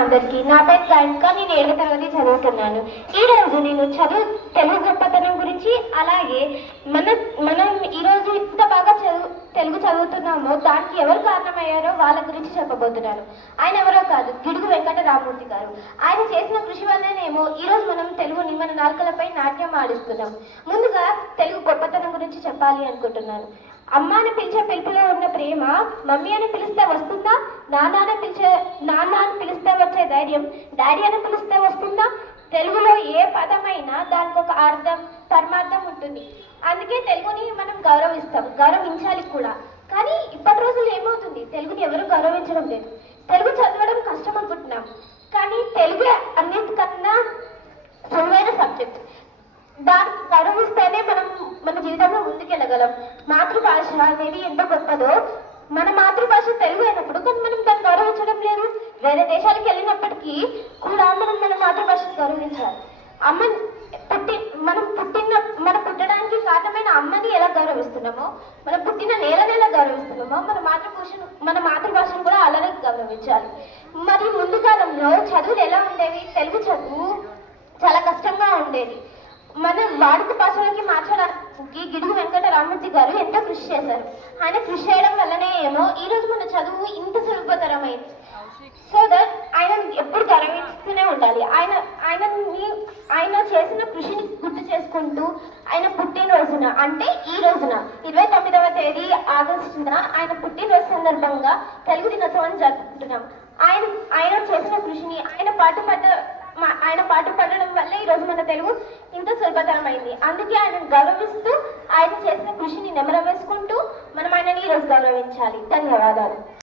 అందరికీ నా పేరు గాయనిక. నేను 7వ తరగతి చదువుతున్నాను. ఈరోజు నేను తెలుగు గొప్పతనం గురించి, అలాగే మనం ఈరోజు ఇంత బాగా తెలుగు చదువుతున్నామో దానికి ఎవరు కారణమయ్యారో వాళ్ళ గురించి చెప్పబోతున్నాను. ఆయన ఎవరో కాదు, గిడుగు వెంకట రామమూర్తి గారు. ఆయన చేసిన కృషి వల్లనేమో ఈరోజు మనం తెలుగుని మన నాలుకలపై నాట్యం ఆడిస్తున్నాం. ముందుగా తెలుగు గొప్పతనం గురించి చెప్పాలి అనుకుంటున్నాను. అమ్మ అని పిలిచే పిలుపులో ఉన్న ప్రేమ, మమ్మీ అని పిలిస్తే వస్తుందా? నాన్న అని పిలిస్తే వచ్చే ధైర్యం, డాడీ అని పిలిస్తే వస్తుందా? తెలుగులో ఏ పదమైనా దానికి ఒక అర్థం, పరమార్థం ఉంటుంది. అందుకే తెలుగుని మనం గౌరవించాలి కూడా. కానీ ఇప్పటి రోజుల్లో ఏమవుతుంది, తెలుగుని ఎవరు గౌరవించడం లేదు. తెలుగు చదవడం కష్టం అనుకుంటున్నాం, కానీ తెలుగు అన్నిటికన్నా సులువైన సబ్జెక్ట్. దాన్ని గౌరవిస్తేనే మనం మన జీవితంలో ముందుకెళ్ళగలం. మాతృభాష అనేది ఎంత గొప్పదో, మన మాతృభాష తెలుగు అయినప్పుడు కానీ మనం దాన్ని గౌరవించడం లేదు. వేరే దేశాలకు వెళ్ళినప్పటికీ కూడా మనం మన మాతృభాషను గౌరవించాలి. మనం పుట్టడానికి కారణమైన అమ్మని ఎలా గౌరవిస్తున్నామో, మనం పుట్టిన నేలని ఎలా గౌరవిస్తున్నామో, మన మాతృభాషను కూడా అలానే గౌరవించాలి. మరి ముందు కాలంలో చదువులు ఎలా ఉండేవి? తెలుగు చదువు చాలా కష్టంగా ఉండేది. మన వాడుక భాషలకి మార్చడానికి గిడుగు వెంకట రామమూర్తి గారు ఎంతో కృషి చేశారు. ఆయన కృషి చేయడం వల్లనే ఏమో ఈరోజు మన చదువు ఇంత సులభతరమైంది. సో దట్ ఆయన ఎప్పుడు గౌరవిస్తూనే ఉండాలి. ఆయన చేసిన కృషిని గుర్తు చేసుకుంటూ ఆయన పుట్టినరోజున, అంటే ఈ రోజున 29వ తేదీ ఆగస్టున ఆయన పుట్టినరోజు సందర్భంగా తెలుగు దినోత్సవాన్ని జరుపుకుంటున్నాం. ఆయన చేసిన కృషిని, ఆయన పాటు పడడం వల్ల ఈరోజు మన తెలుగు ఇంత సులభతరమైంది. అందుకే ఆయన గౌరవిస్తూ, ఆయన చేసిన కృషిని నెమరవేసుకుంటూ మనం ఆయనని ఈరోజు గౌరవించాలి. ధన్యవాదాలు.